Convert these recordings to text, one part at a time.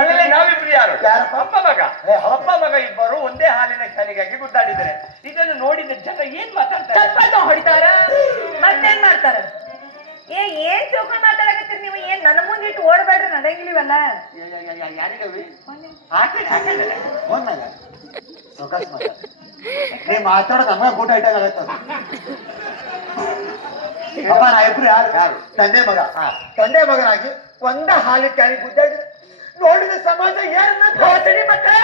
ಅಲ್ಲೇ ನಾವಿಬ್ರು ಯಾರು? ಯಾರಪ್ಪ? ಅಪ್ಪ ಮಗ. ಅಪ್ಪ ಮಗ ಇಬ್ಬರು ಒಂದೇ ಹಾಲಿನ ಶಾಲೆಗಾಗಿ ಗುದ್ದಾಡಿದ್ದಾರೆ. ಇದನ್ನು ನೋಡಿದ ಜನ ಏನ್ ಮಾತಾಡ್ತಾರೆ? ಚಪ್ಪಲ್ ಹೊಡಿತಾರ, ಮತ್ತೇನ್ ಮಾಡ್ತಾರ? ಏನ್ ಚೌಕ ಮಾತಾಡಕತ್ತೀರಿ ನೀವು? ಏನ್ ನನ್ನ ಮುಂದೆ ಇಟ್ಟು ಓಡಬೇಡ್ರಿ, ನಡಂಗಿಲ್ವಲ್ಲ. ಯಾರಿಗವಿ ಫೋನ್ನಾಗ ಸೊಕಾಸ್ ಮಾತಾಡ ನೀ ಮಾತಾಡೋದು ನಮ್ಗ ಊಟ ಇಟ್ಟಾಗ ಆಗತ್ತದ. ಅಪ್ಪ ನಾ ಇಬ್ರು ಯಾರು? ತಂದೆ ಮಗ. ತಂದೆ ಮಗನಾಗಿ ಒಂದ ಹಾಲಿ ಕ್ಯಾನಿ ಗುದ್ದಾಡಿದ್ರೆ ನೋಡಿದ ಸಮಾಜ ಏನನ್ನ ಹೋತಡಿ ಮತ್ತೆ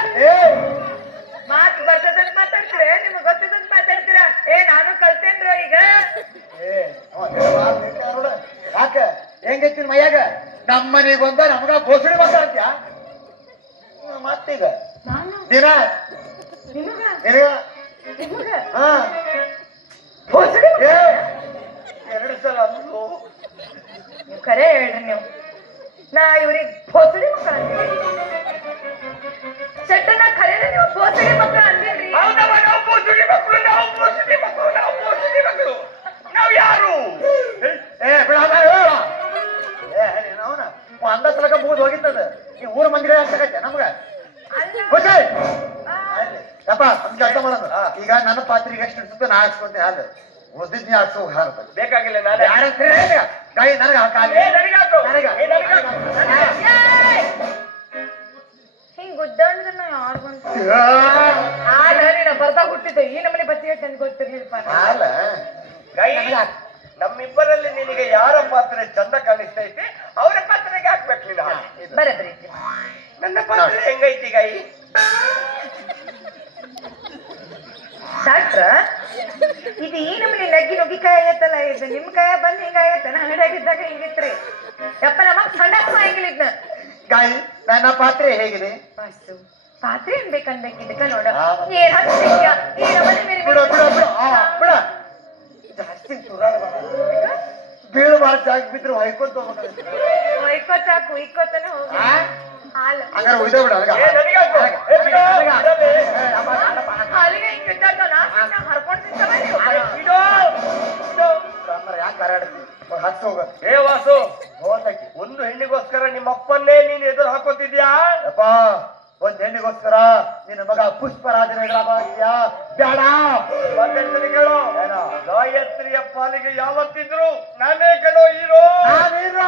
ಮಾತು ಬರ್ತದಂತ ಮಾತಾಡ್ತೀರ, ನಿಮ್ಗೆ ಗೊತ್ತದಂತ ಮಾತಾಡ್ತೀರಾ? ನಾನು ಕಲ್ತೇನ್ರ ಈಗ. ಯಾಕ ಹೆಂಗೈತಿ ಮೈಯಾಗ? ನಮ್ಮ ಮನೆಗೊಂದ ನಮಗ ಬೋಸಡಿ ಮಗ ಅಂತ್ಯ ಮತ್ತೀಗ ದಿನ ನಿಮಗ ನಿನಗ ನಿಮಗ ಹಾ ಭೋಸಡಿ ಮಗ? 2 ಸಲ ಅಂದ್ರು. ನೀವು ಖರೆ ಹೇಳ್ರಿ ನೀವು. ನಾ ಇವ್ರಿಗೆ ಭೋಸಡಿ ಮಕ್ಕಳ ಅಂತೀವಿ. ಚಟ್ಟನ ಖರೇನ ನೀವು ಭೋಸಡಿ ಮಕ್ಕಳ ಅಂದಿಲ್ರಿ? ಹೌದವ, ನಾವು ಬೋಸುಡಿ ಮಕ್ಕಳು, ನಾವು ಬೋಸುಡಿ ಮಕ್ಕಳು, ನಾವು ಬೋಸುಡಿ ಮಕ್ಕಳು. ನಾವು ಯಾರು? ಬಿಡ ಅವನ ಒಂದ ಸಲಕ ಮುಗಿದು ಹೋಗಿತ್ತದ. ಈ ಊರ್ ಮಂದಿರ ಆಗ್ತಕೈತೆ ನಮ್ಗ. ಯಪ್ಪ ನಮ್ಗೆ ಕೆಲಸ ಮಾಡೋದು. ಈಗ ನನ್ನ ಪಾತ್ರೆಗೆ ಎಷ್ಟು ಇರ್ತದೆ ನಾ ಹಾಕ್ಸ್ಕೊಂತೀನಿ. ಹಾಲು ಉಳಿದಿದ್ನಿ ಹಾಕ್ಸೋ ಹಾರ ಬೇಕಾಗಿಲ್ಲ. ನಾನು ಯಾರ ಕೈ ನನಗೆ ಹಾಕಾಲಿ ಹಿಂಗ್ ಗುದ್ದಾಡಿದ್ರೆ ನಾ ಯಾರು ಬಂತ ಹಾಲಿನ ಬರ್ದಾಗ ಹುಟ್ಟಿದ್ದೆ. ಈ ನಮ್ಮನೆ ಬಚ್ಚಿ ಅಂತ ಗೊತ್ತಿರ್ಲಿಲ್ಪ. ಹಾಲ ಕೈ ನಮ್ಮಿಬ್ಬರಲ್ಲಿ ನಿನಗೆ ಯಾರ ಪಾತ್ರೆ ಚಂದ ಕಾಣಿಸ್ತೈತಿ ಅವರ ಪಾತ್ರೆಗೆ ಹಾಕ್ಬೇಕಿಲ್ಲ. ಬರದ್ರಿ ನನ್ನ ಪಾತ್ರೆ ಹೆಂಗೈತಿ ಗೈ? ಡಾಕ್ಟ್ರ, ಇದು ಈ ನಮ್ಮನೆ ನಗ್ಗಿ ನುಗ್ಗಿಕಾಯಿ ಆಗತ್ತಲ್ಲ, ಇದು ನಿಮ್ ಕಾಯ ಬಂದ್ ಹಿಂಗ ಆಗತ್ತ. ಅಂಗಡಿಯಾಗಿದ್ದಾಗ ಹಿಂಗಿತ್ರಿ ಯಪ್ಪ. ನಮಗ್ ಸಂಡಾಸ ಆಗಿಲ್ಲ ಇದನ್ನ. ಗಾಯಿ ನನ್ನ ಪಾತ್ರೆ ಹೇಗಿದೆ? ಬಸ್ಸು ಪಾತ್ರೆ ಏನ್ ಬೇಕಂದಕ್ಕಿದ್ದಕ್ಕ ನೋಡ ಏನ್ ಹತ್ತಿದ್ಯಾ ಈ ನಮ್ಮನೆ ಮೇಲೆ ಬಿಡ ಬಿಡ ಬಿಡ ಬಿಡ ಜಾಸ್ತಿ ಬೀಳಬಾರ್ದು. ಜಾಗ ಬಿದ್ರು ಹೊಯ್ಕೊಂತ ಒಯ್ಕೋತಾಕು ಇಕ್ಕೋತಾನೆ ಹೋಗಿ ಹಾಲು ಹಂಗಾರ ಉಯ್ದ ಬಿಡ ಹಾಲಿಗೆ ಹಿಂಗ್ ಬಿದ್ದಾಡ್ತಾನ ಹರ್ಕೊಂಡ್ ತಿಂತಾವ ನೀವು. ಯಾಕೆ ಹಾರಾಡ್ತಿ? ಹತ್ತು ಹೋಗ. ಏ ವಾಸು, ಹೋತಕ್ಕೆ ಒಂದು ಹೆಣ್ಣಿಗೋಸ್ಕರ ನಿಮ್ಮ ಅಪ್ಪನ್ನೇ ನೀನು ಎದುರು ಹಾಕೋತಿದ್ಯಾ? ಯಪ್ಪ ಒಂದ್ ಹೆಣ್ಣಿಗೋಸ್ಕರ ನಿನ್ನ ಮಗ ಪುಷ್ಪರಾಜನ ಬೇಡ. ಮಾತಾಡ್ತೀನಿ ಕೇಳೋ. ಗಾಯತ್ರಿಯ ಪಾಲಿಗೆ ಯಾವತ್ತಿದ್ರು ನಾನೇ ಕೇಳೋ ಹೀರೋ. ನಾನೇನು